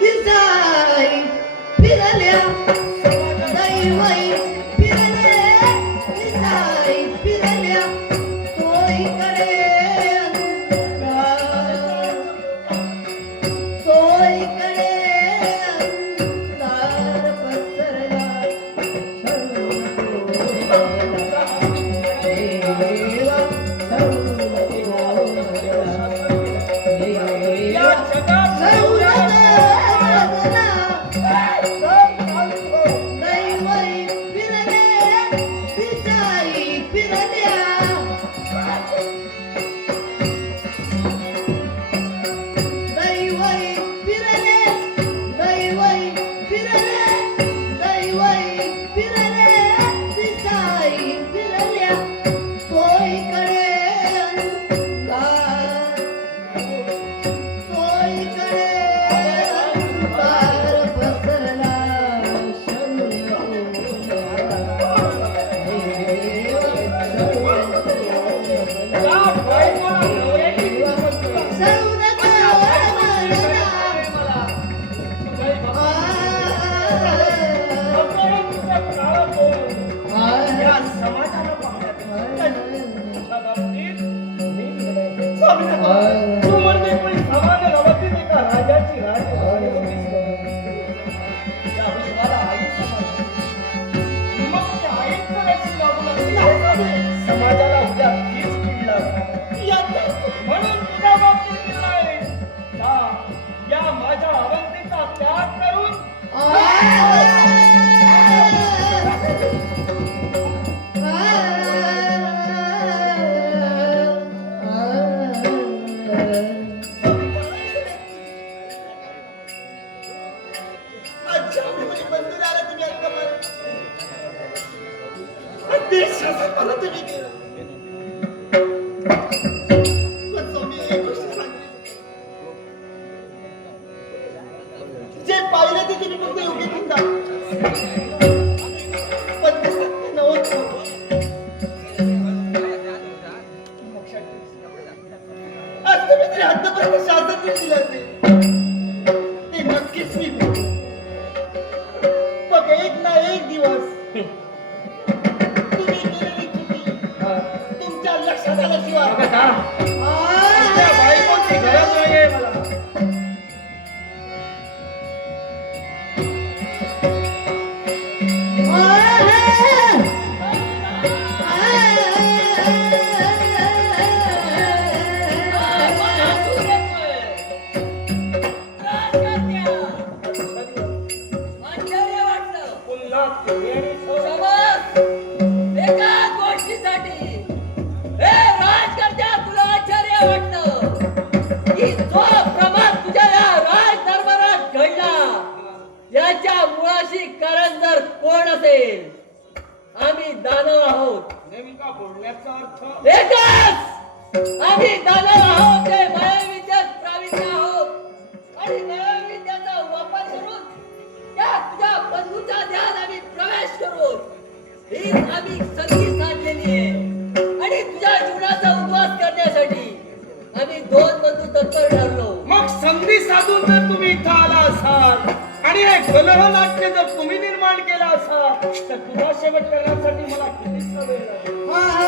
दिसाई फिरल्या दैवई 감. देशाचं मला तुम्ही पण स्वामी, एक गोष्ट सांगते. जे पाहिलं ते तुम्ही फक्त योग्य पण ते सत्य नव्हतं. आज तुम्ही तरी हद्दपर्यंत शासन दिलं असेल ते नक्कीच मी बघा का? त्या बायकोची गरज नाहीये मला. पुन्हा तुम्ही याच्या मुळाशी कारण जर कोण असेल आम्ही दानव आहोत. नेमका बोलण्याचा अर्थ? एकच! आम्ही दानव आहोत ते मयविद्यात प्रावीण्य आहोत. आणि मयविद्याचा वापर करून त्या तुझ्या बंधूच्या ध्यान आम्ही प्रवेश करू. हीच आम्ही संधी साधलेली आहे. आणि तुझ्या जीवनाचा उद्ध्वस्त करण्यासाठी आम्ही दोन बंधू तत्पर ठरलो. मग संधी साधून जर तुम्ही इथं आला असाल आणि हे कलह नाट्य जर तुम्ही निर्माण केलं असा तर तुझा शेवट करण्यासाठी मला किती वेळ